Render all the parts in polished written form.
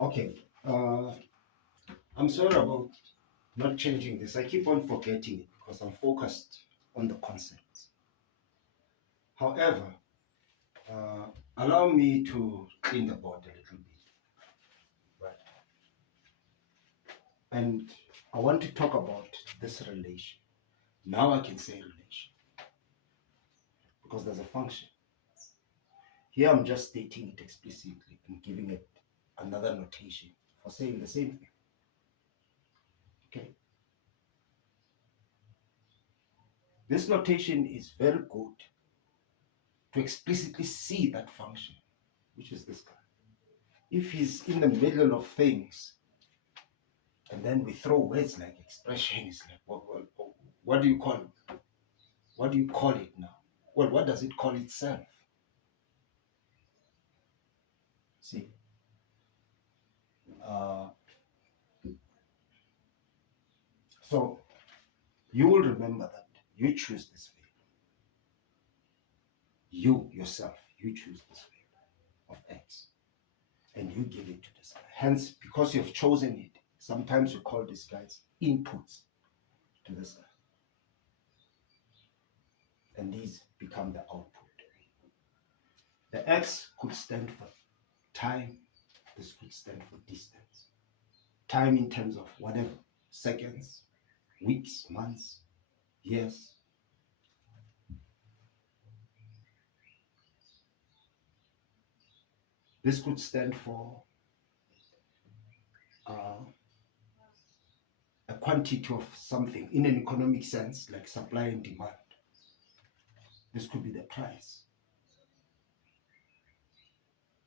Okay. I'm sorry about not changing this. I keep on forgetting it because I'm focused on the concepts. However, allow me to clean the board a little bit. Right. And I want to talk about this relation. Now I can say relation because there's a function. Here I'm just stating it explicitly and giving it another notation for saying the same thing. Okay. This notation is very good to explicitly see that function, which is this guy. If he's in the middle of things, and then we throw words like expression, it's like, what do you call it? What do you call it now? Well, what does it call itself? See, so you will remember that you choose this way. You yourself, you choose this way of X, and you give it to this guy. Hence, because you've chosen it, sometimes you call these guys inputs to this guy. And these become the output. The X could stand for time, this could stand for distance. Time in terms of whatever, seconds, weeks, months, years. This could stand for a quantity of something in an economic sense, like supply and demand. This could be the price.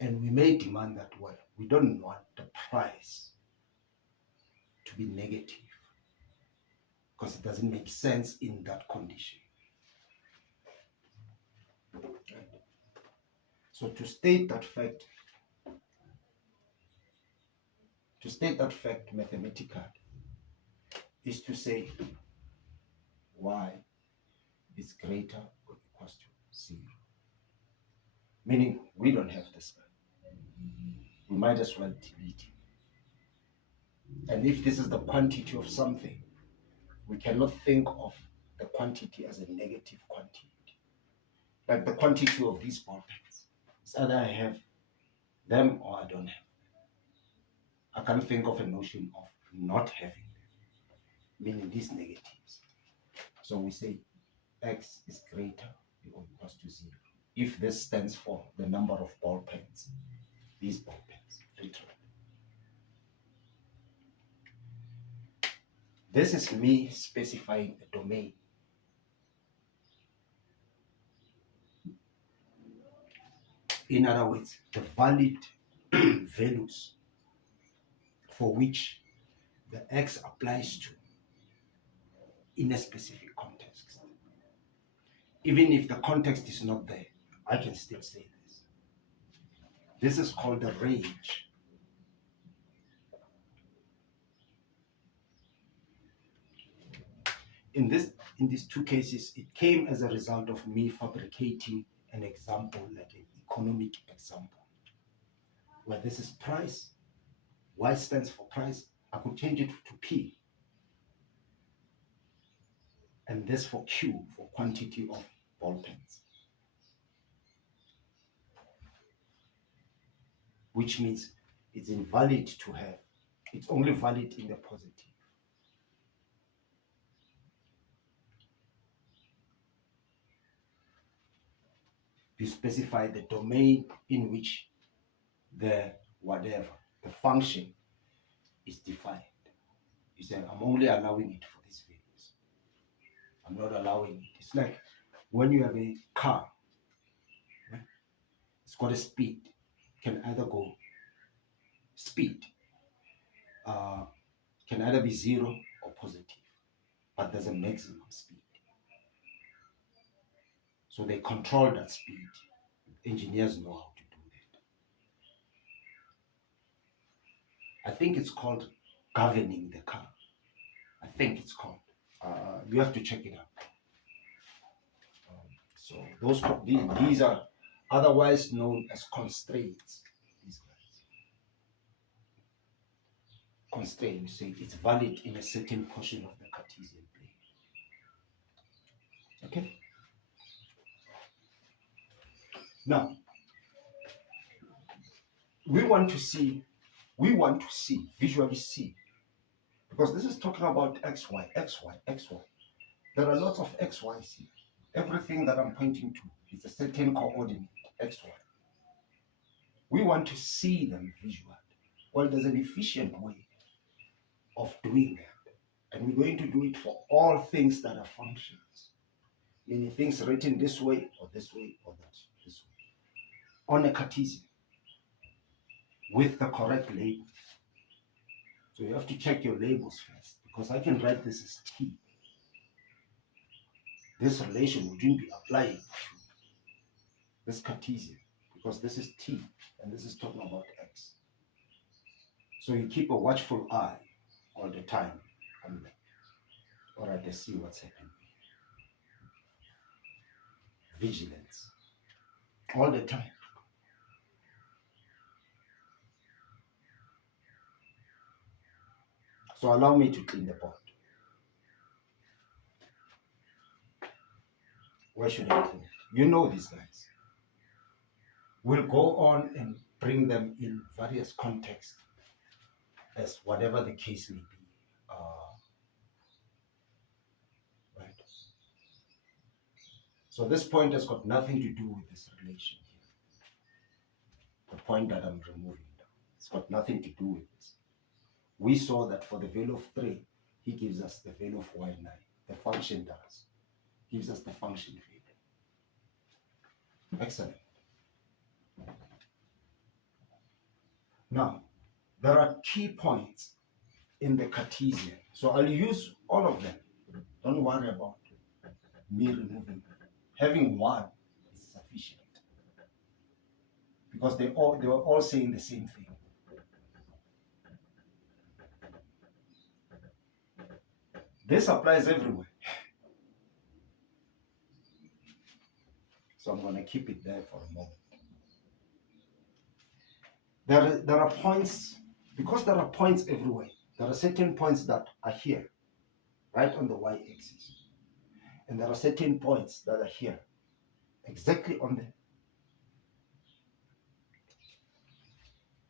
And we may demand that, well, we don't want the price to be negative because it doesn't make sense in that condition. Right? So to state that fact mathematically is to say y is greater or equals to 0. Meaning we don't have this guy. We might as well delete it. And if this is the quantity of something, we cannot think of the quantity as a negative quantity. Like the quantity of these ball pens. It's either I have them or I don't have them. I can't think of a notion of not having them, meaning these negatives. So we say X is greater or equals to 0. If this stands for the number of ball pens, these ball pens, literally. This is me specifying a domain. In other words, the valid values for which the X applies to in a specific context. Even if the context is not there, I can still say this. This is called the range. In these two cases, it came as a result of me fabricating an example, like an economic example, where this is price. Y stands for price. I could change it to P. And this for Q, for quantity of ball pens. Which means it's invalid to have. It's only valid in the positive. You specify the domain in which the whatever, the function is defined. You say, I'm only allowing it for these values. I'm not allowing it. It's like when you have a car, right? It's got a speed. It can either go speed, can either be 0 or positive, but there's a maximum speed. So they control that speed. Engineers know how to do that. I think it's called governing the car. I think it's called. You have to check it out. So these are otherwise known as constraints. These guys. constraint, you say it's valid in a certain portion of the Cartesian plane. Okay? Now, we want to visually see, because this is talking about xy, xy, xy. There are lots of xy's here. Everything that I'm pointing to is a certain coordinate, xy. We want to see them visually. Well, there's an efficient way of doing that. And we're going to do it for all things that are functions. Meaning things written this way or this way or this way. On a Cartesian. With the correct labels. So you have to check your labels first. Because I can write this as t. This relation wouldn't be applying to this Cartesian. Because this is t. And this is talking about x. So you keep a watchful eye all the time on them. Or I just see what's happening. Vigilance. All the time. So allow me to clean the board. Where should I clean it? You know these guys. We'll go on and bring them in various contexts as whatever the case may be. Right. So this point has got nothing to do with this relation here. The point that I'm removing now. It's got nothing to do with this. We saw that for the value of 3, he gives us the value of y9. The function does. Gives us the function value. Excellent. Now, there are key points in the Cartesian. So I'll use all of them. Don't worry about me removing them. Having one is sufficient. Because they were all saying the same thing. This applies everywhere. So I'm going to keep it there for a moment. There are points, because there are points everywhere, there are certain points that are here, right on the y-axis. And there are certain points that are here, exactly on the...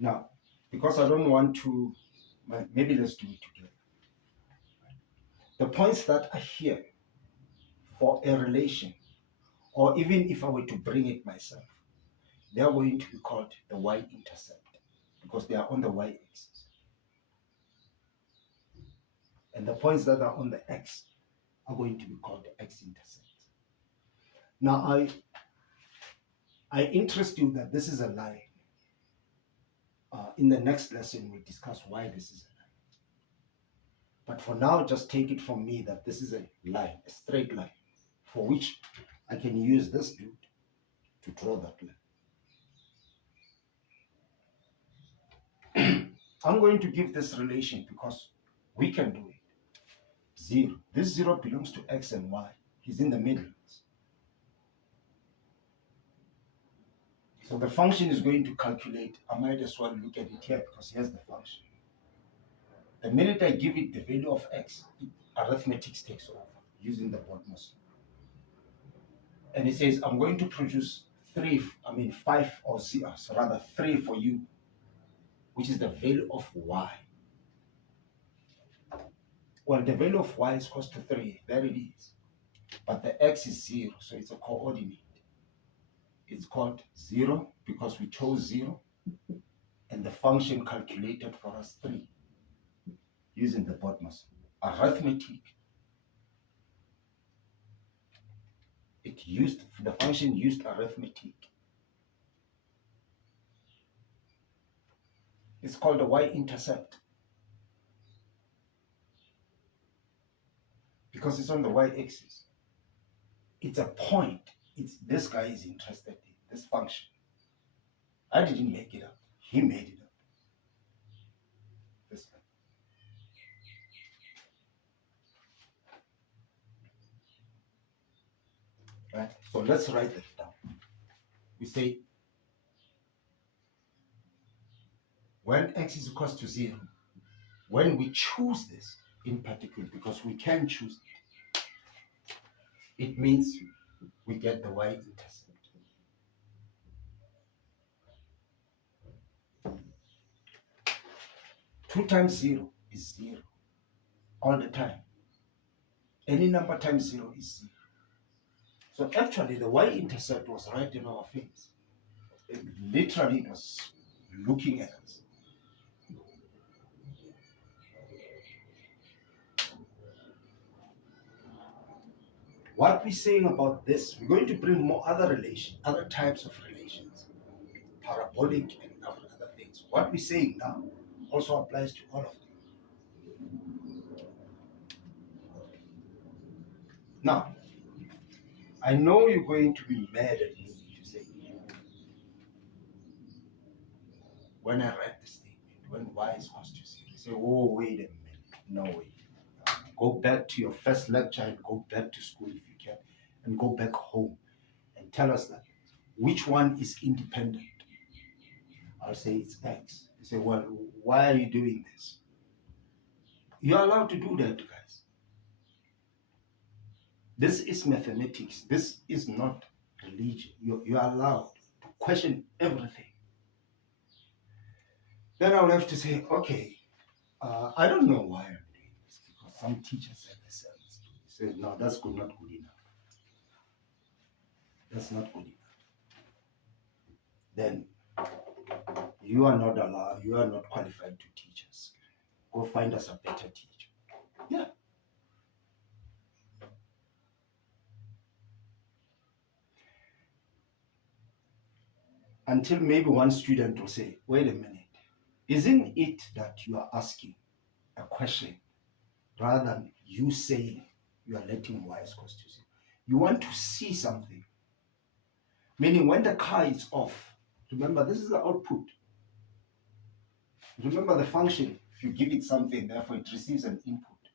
Now, because I don't want to, maybe let's do it together. The points that are here for a relation, or even if I were to bring it myself, they are going to be called the y-intercept, because they are on the y-axis. And the points that are on the x are going to be called the x-intercept. Now, I interest you that this is a line. In the next lesson, we'll discuss why this is a line. But for now, just take it from me that this is a line, a straight line, for which I can use this dude to draw that line. I'm going to give this relation because we can do it. 0. This 0 belongs to x and y. He's in the middle. So the function is going to calculate. I might as well look at it here because here's the function. The minute I give it the value of x, arithmetic takes over using the BODMAS. And it says, I'm going to produce 5 or 0, so rather 3 for you, which is the value of y. Well, the value of y is equal to 3. There it is. But the x is 0, so it's a coordinate. It's called 0 because we chose 0, and the function calculated for us 3 using the BODMAS. Arithmetic. The function used arithmetic. It's called the y-intercept because it's on the y-axis. It's a point. This guy is interested in this function. I didn't make it up. He made it up. This guy. Right? So let's write that down. We say when x is equal to 0, when we choose this in particular, because we can choose it means we get the y-intercept. 2 times 0 is 0 all the time. Any number times 0 is 0. So actually the y-intercept was right in our face. It literally was looking at us. What we're saying about this, we're going to bring more other types of relations, parabolic and other things. What we're saying now also applies to all of them. Now, I know you're going to be mad at me to say, when I read the statement, when y is equals to 0, you say, oh, wait a minute, no way. Go back to your first lecture and go back to school if you can, and go back home and tell us that which one is independent. I'll say it's x. You say, well, why are you doing this? You're allowed to do that, guys. This is mathematics. This is not religion. You're allowed to question everything. Then I'll have to say, okay, I don't know why I'm doing this, because some teachers said themselves. They said, no, that's not good enough. That's not good enough. Then you are not allowed, you are not qualified to teach us. Go find us a better teacher. Yeah. Until maybe one student will say, wait a minute, isn't it that you are asking a question rather than you saying you are letting y is equals to 0? You want to see something. Meaning when the car is off, remember this is the output. Remember the function, if you give it something, therefore it receives an input.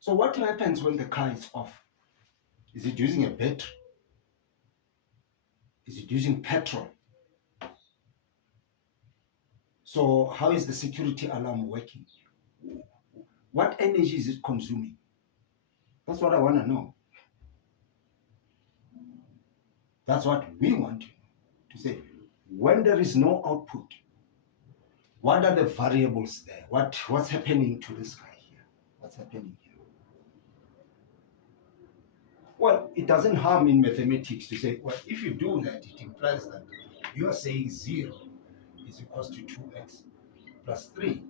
So what happens when the car is off? Is it using a battery? Is it using petrol? So how is the security alarm working? What energy is it consuming? That's what I want to know. That's what we want to say. When there is no output, what are the variables there? What's happening to this guy here? What's happening here? Well, it doesn't harm in mathematics to say, well, if you do that, it implies that you are saying 0 is equals to 2x plus 3.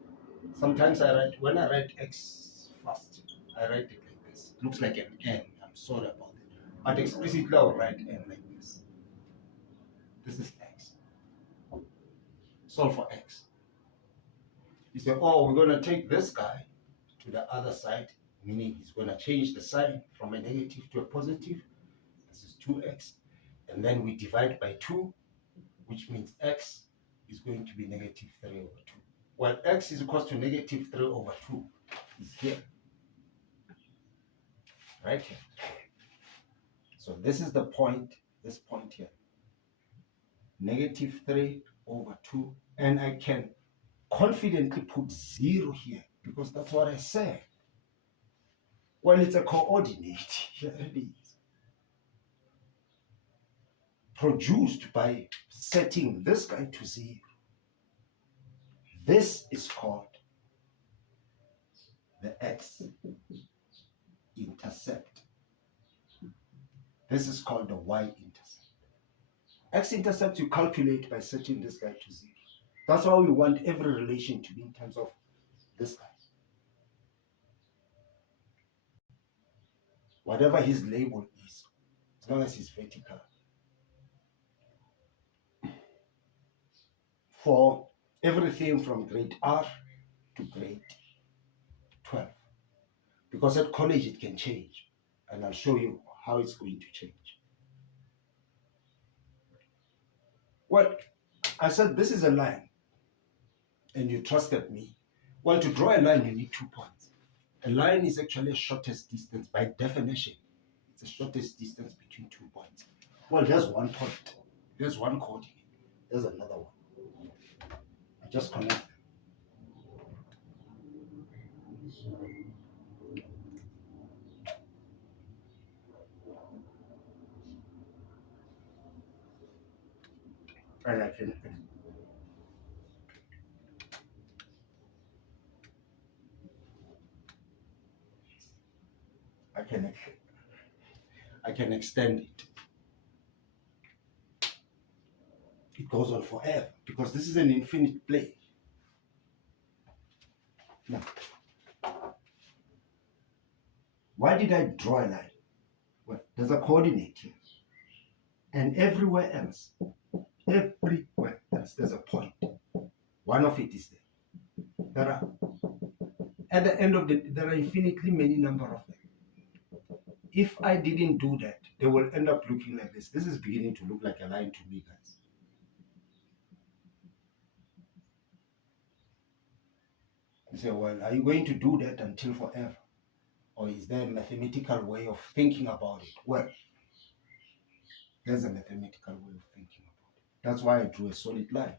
Sometimes when I write x fast, I write it like this. It looks like an n. I'm sorry about it. But explicitly, I'll write n like this. This is x. Solve for x. You say, oh, we're going to take this guy to the other side, meaning he's going to change the sign from a negative to a positive. This is 2x. And then we divide by 2, which means x is going to be negative 3 over 2. Well, x is equals to negative 3 over 2 is here. Right here. So this is the point, this point here. Negative 3 over 2. And I can confidently put 0 here because that's what I said. Well, it's a coordinate. Here it is. Produced by setting this guy to 0. This is called the x-intercept. This is called the y-intercept. X-intercept you calculate by setting this guy to 0. That's why we want every relation to be in terms of this guy. Whatever his label is, as long as he's vertical. For everything from grade R to grade 12. Because at college it can change. And I'll show you how it's going to change. Well, I said this is a line. And you trusted me. Well, to draw a line, you need 2 points. A line is actually a shortest distance. By definition, it's the shortest distance between 2 points. Well, there's 1 point. There's 1 coordinate. There's another one. I just connect them. I can extend it. It goes on forever because this is an infinite plane. Now, why did I draw a line? Well, there's a coordinate here. And everywhere else, there's a point. One of it is there. At the end of there are infinitely many number of them. If I didn't do that, they will end up looking like this. This is beginning to look like a line to me, guys. You say, well, are you going to do that until forever? Or is there a mathematical way of thinking about it? Well, there's a mathematical way of thinking about it. That's why I drew a solid line.